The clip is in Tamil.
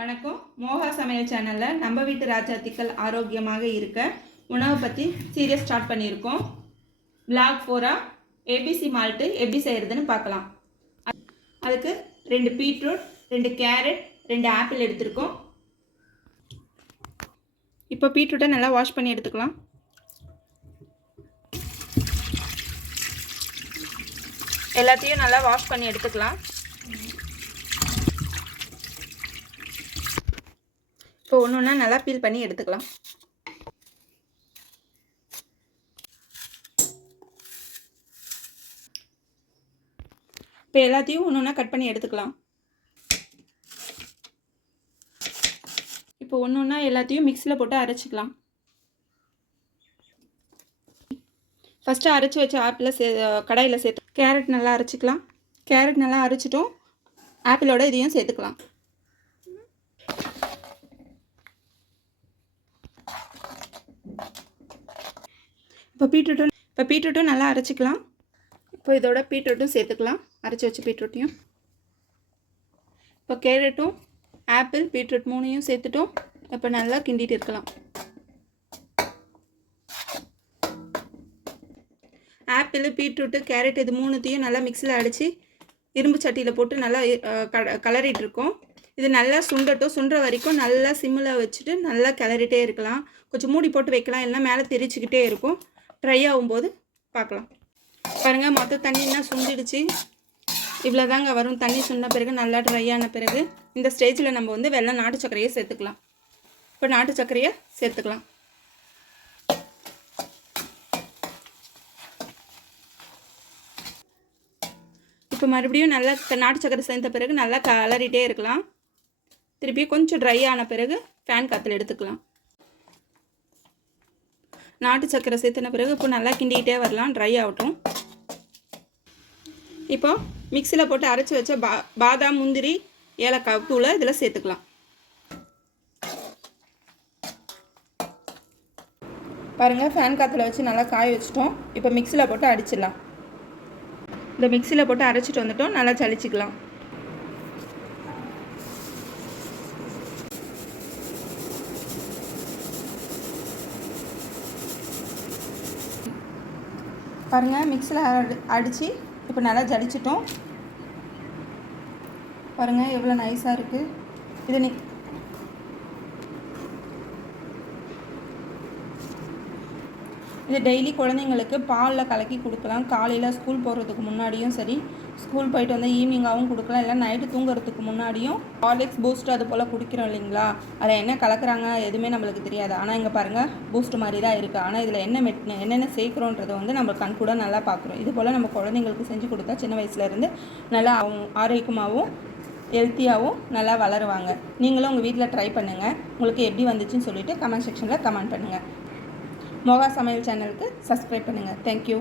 வணக்கம். மோகா சமையல் சேனலில் நம்ம வீட்டு ராஜாத்திகள் ஆரோக்கியமாக இருக்க உணவை பற்றி சீரியஸ் ஸ்டார்ட் பண்ணியிருக்கோம். vlog 4 ஏபிசி மால்ட்டு எப்படி செய்கிறதுன்னு பார்க்கலாம். அதுக்கு 2 பீட்ரூட், 2 கேரட், 2 ஆப்பிள் எடுத்துருக்கோம். இப்போ பீட்ரூட்டை நல்லா வாஷ் பண்ணி எடுத்துக்கலாம். எல்லாத்தையும் நல்லா வாஷ் பண்ணி எடுத்துக்கலாம். இப்போ ஒன்று ஒன்றா நல்லா பீல் பண்ணி எடுத்துக்கலாம். இப்போ எல்லாத்தையும் ஒன்று ஒன்றா கட் பண்ணி எடுத்துக்கலாம். இப்போ ஒன்று ஒன்றா எல்லாத்தையும் மிக்சியில் போட்டு அரைச்சிக்கலாம். ஃபஸ்ட்டு அரைச்சி வச்ச ஆப்பிளை கடாயில் சேர்த்து கேரட் நல்லா அரைச்சிக்கலாம். கேரட் நல்லா அரைச்சிட்டோம். ஆப்பிளோட இதையும் சேர்த்துக்கலாம். இப்போ பீட்ரூட்டும் நல்லா அரைச்சிக்கலாம். இப்போ இதோட பீட்ரூட்டும் சேர்த்துக்கலாம், அரைச்சி வச்ச பீட்ரூட்டையும். இப்போ கேரட்டும் ஆப்பிள் பீட்ரூட் 3ஐயும் சேர்த்துட்டோம். இப்போ நல்லா கிண்டிட்டு இருக்கலாம். ஆப்பிள் பீட்ரூட்டு கேரட் இது 3த்தையும் நல்லா மிக்சியில் அடித்து இரும்பு சட்டியில் போட்டு நல்லா கலரிட்டு இருக்கோம். இது நல்லா சுண்டட்டும். சுண்டுற வரைக்கும் நல்லா சிம்மில் வச்சுட்டு நல்லா கிளறிட்டே இருக்கலாம். கொஞ்சம் மூடி போட்டு வைக்கலாம், இல்லைனா மேலே தெரிச்சிக்கிட்டே இருக்கும். ட்ரை ஆகும்போது பார்க்கலாம். பாருங்கள், மொத்த தண்ணின்னா சுண்டிடுச்சு. இவ்வளோ தாங்க வரும். தண்ணி சுண்ட பிறகு நல்லா ட்ரை ஆன பிறகு இந்த ஸ்டேஜில் நம்ம வெள்ளை நாட்டு சர்க்கரையை சேர்த்துக்கலாம். இப்போ நாட்டு சர்க்கரையை சேர்த்துக்கலாம். இப்போ மறுபடியும் நல்லா நாட்டு சர்க்கரை சேர்த்த பிறகு நல்லா கலரிட்டே இருக்கலாம். திருப்பி கொஞ்சம் ட்ரை ஆன பிறகு ஃபேன் காற்றுல எடுத்துக்கலாம். நாட்டு சர்க்கரை சேர்த்துன பிறகு இப்போ நல்லா கிண்டிக்கிட்டே வரலாம், ட்ரை ஆகட்டும். இப்போ மிக்சியில் போட்டு அரைச்சி வச்ச பாதாம், முந்திரி, ஏலக்காய் தூளை இதில் சேர்த்துக்கலாம். பாருங்கள், ஃபேன் காற்றுல வச்சு நல்லா காய வச்சிட்டோம். இப்போ மிக்சியில் போட்டு அடிச்சிடலாம். இந்த மிக்சியில் போட்டு அரைச்சிட்டு வந்துட்டோம். நல்லா சளிச்சிக்கலாம். பாருங்கள், மிக்சியில் அடித்து இப்போ நல்லா ஜலிச்சிட்டோம். பாருங்கள் எவ்வளோ நைஸாக இருக்குது. இது டெய்லி குழந்தைங்களுக்கு பாலில் கலக்கி கொடுக்கலாம். காலையில் ஸ்கூல் போகிறதுக்கு முன்னாடியும் சரி, ஸ்கூல் போயிட்டு வந்தால் ஈவினிங்காகவும் கொடுக்கலாம், இல்லை நைட்டு தூங்குறதுக்கு முன்னாடியும். ஹார்லிக்ஸ், பூஸ்ட் அது போல் குடிக்கிறோம் இல்லைங்களா, அதில் என்ன கலக்கிறாங்க எதுவுமே நம்மளுக்கு தெரியாது. ஆனால் இங்கே பாருங்கள், பூஸ்ட் மாதிரி தான் இருக்குது. ஆனால் இதில் என்னென்ன சேர்க்குறோன்றதை நம்ம கண் கூட நல்லா பார்க்குறோம். இது போல் நம்ம குழந்தைங்களுக்கு செஞ்சு கொடுத்தா சின்ன வயசுலேருந்து நல்லா ஆரோக்கியமாகவும் ஹெல்த்தியாகவும் நல்லா வளருவாங்க. நீங்களும் உங்கள் வீட்டில் ட்ரை பண்ணுங்கள். உங்களுக்கு எப்படி வந்துச்சுன்னு சொல்லிவிட்டு கமெண்ட் செக்ஷனில் கமெண்ட் பண்ணுங்கள். மோகா சமையல் சேனலுக்கு சப்ஸ்கிரைப் பண்ணுங்கள். தேங்க்யூ.